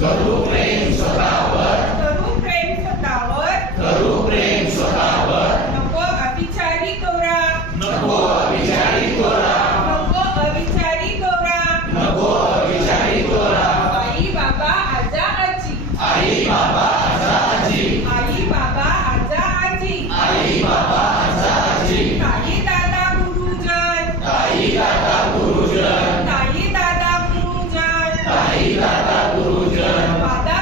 करू प्रेम स्वतःवर. करू प्रेम स्वतःवर करू प्रेम स्वतःवर नको अविचारी गौरा नको अविचारी गोरा नको अविचारी गौरा नको अविचारी गोरा आई बाबा आजा आजी. आई बाबा आजा आजी. आई बाबा आजा आजी. आई बाबा आजा आजी. ताई दादा गुरुजन. ताई दादा गुरुजन. ताई दादा गुरुजन. ताई दादा गुरुजन वादा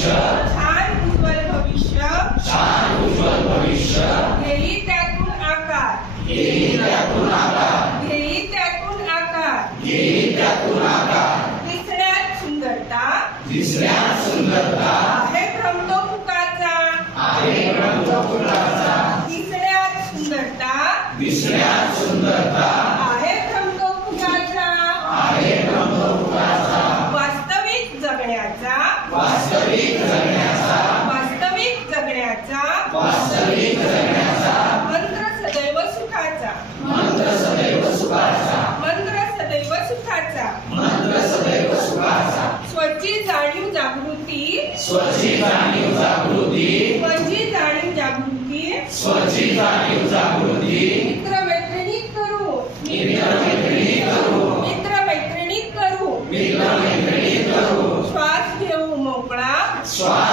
भविष्य छान उज्ज्वल भविष्य छान उज्ज्वल भविष्य घेई त्यातून आकार घेई त्यातून आकार घेई त्यातून आकार घेई त्यातून आकार दिसण्यात सुंदरता दिसण्यात सुंदरता आहे भ्रमतो फुकाचा आहे ब्रह्मपुत्राचा दिसण्यात सुंदरता दिसण्यात जाणीव जागृती. स्वची जाणीव जागृती. स्वची जाणीव जागृती. स्वची जाणीव जागृती. मित्र मैत्रिणी करू. मित्र मैत्रिणी करू. मित्र मैत्रिणी करू. मित्र मैत्रिणी करू. श्वास घेऊ मोकळा. श्वास